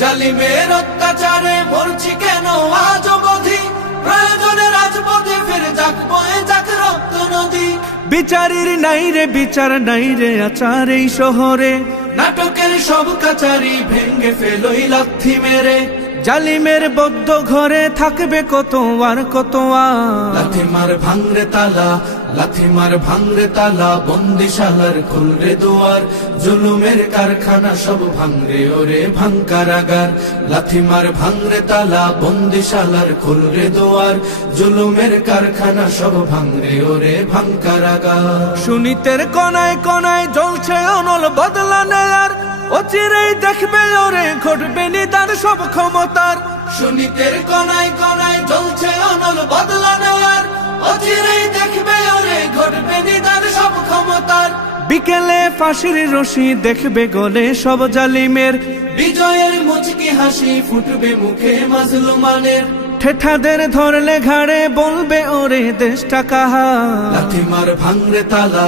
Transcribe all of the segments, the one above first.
জালিমের অত্যাচারে মরছি কেন আজ অবধি, প্রয়োজনে রাজপথে ফিরে যাক বয়ে যাক রক্ত নদী। বিচারের নাই রে বিচার নাই রে আচার এই শহরে, নাটকের সব কাচারি ভেঙ্গে ফেলোই লাথি মেরে। জালিমের বদ্ধ ঘরে থাকবে কত আর কত আর। লাথি মার ভাঙরে তালা, লাথি মার ভাঙরে তালা, বন্দিশালার খুলরে দুয়ার। জুলুমের কারখানা সব ভাঙরে ওরে ভাঙ কারাগার। লাথি মার ভাঙরে তালা, বন্দিশালার খুলরে দুয়ার। জুলুমের কারখানা সব ভাঙরে ওরে ভাঙ কারাগার। সুনীতের কোনায় কোনায় জ্বলছে অনল বদলা নেয়ার, অচিরেই দেখবে ওরে ঘটবে নিদান সব ক্ষমতার। সুনীতের কোনায় কোনায় জ্বলছে অনল বদলা নেয়ার, অচিরেই দেখবে ওরে ঘটবে নিদান সব ক্ষমতার। বিকেলে ফাঁসির রশি দেখবে গলে সব জালিমের, বিজয়ের মুচকি হাসি ফুটবে মুখে মাজলুমানের। ঠেঠাদের ধরলে ঘাড়ে বলবে ওরে দেশটা কাহা। লাথি মার ভাঙরে তালা,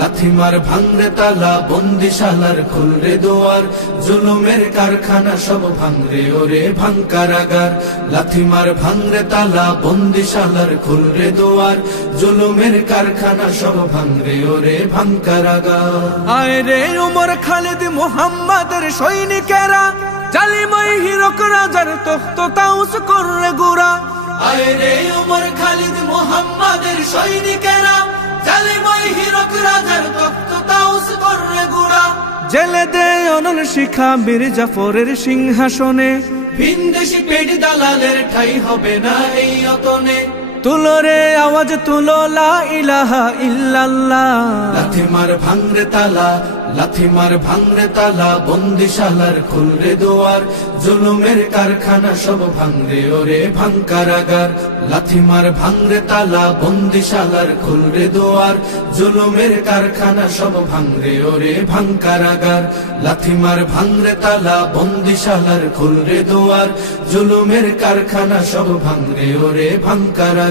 লাথি মার ভাঙরে তালা, বন্দিশালার খুলরে দুয়ার। জুলুমের কারখানা সব ভাঙরে ওরে ভাঙ কারাগার। লাথি মার ভাঙরে তালা, বন্দিশালার খুলরে দুয়ার। জুলুমের কারখানা সব ভাঙরে ওরে ভাঙ কারাগার। আয় রে উমর খালিদ মুহাম্মাদের সৈনিকেরা, জালিমই হিরক রাজার তখ্ত তাউস কররে গুড়া। আয় রে উমর খালিদ মুহাম্মাদের সৈনিকেরা, জালিমই হিরক রাজার তখ্ত তাউস কররে গুড়া। জেলে দে অনল শিখা বীর জাফরের সিংহাসনে, ভিনদেশি পেট দালালের ঠাই হবে না এই অতনে। তুলো রে আওয়াজ তুলো লা ইলাহা ইল্লাল্লাহ। লাথি মার ভাঙরে তালা, লাথি মার ভাঙরে তালা, বন্দিশালার খুলরে দুয়ার। জুলুমের কারখানা সব ভাঙরে ওরে ভাঙ কারাগার। লাথি মার ভাঙরে তালা, বন্দিশালার খুলরে দুয়ার। জুলুমের কারখানা সব ভাঙরে ওরে ভাঙ কারাগার। লাথি মার ভাঙরে তালা, বন্দিশালার খুলরে দুয়ার। জুলুমের কারখানা সব ভাঙরে ওরে ভাঙ কারাগার।